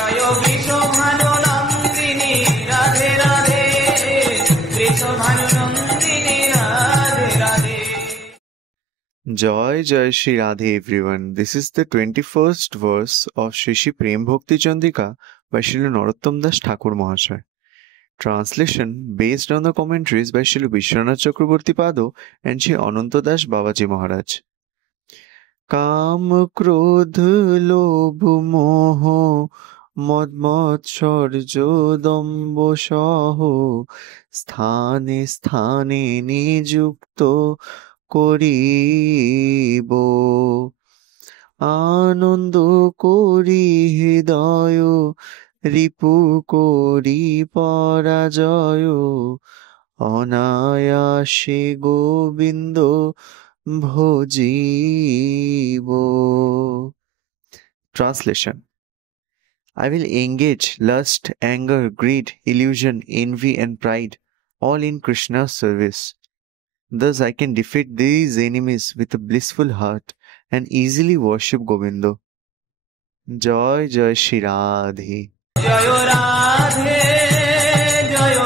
Joy Vrishabhanu Nandini Radhe Radhe, Vrishabhanu Nandini Radhe Radhe. Joy Jai Shri Radhe everyone. This is the 21st verse of Shri Shri Prem Bhakti Chandika by Srila Narottam Das Thakur Mahasaya. Translation based on the commentaries by Srila Vishwanath Chakraborty Pado and Sri Ananta Das Babaji Maharaj. Kam krodh lobh moh মদ মৎসর্য দম্ভ সহ স্থানে স্থানে নিযুক্ত করিব, আনন্দ করি হৃদয় রিপু করি পরাজয়, অনায়াসে Govinda ভজিব। Translation: I will engage lust, anger, greed, illusion, envy and pride, all in Krishna's service. Thus I can defeat these enemies with a blissful heart and easily worship Govinda. Joy Jai Shri Radhe. Joy Radhe Joy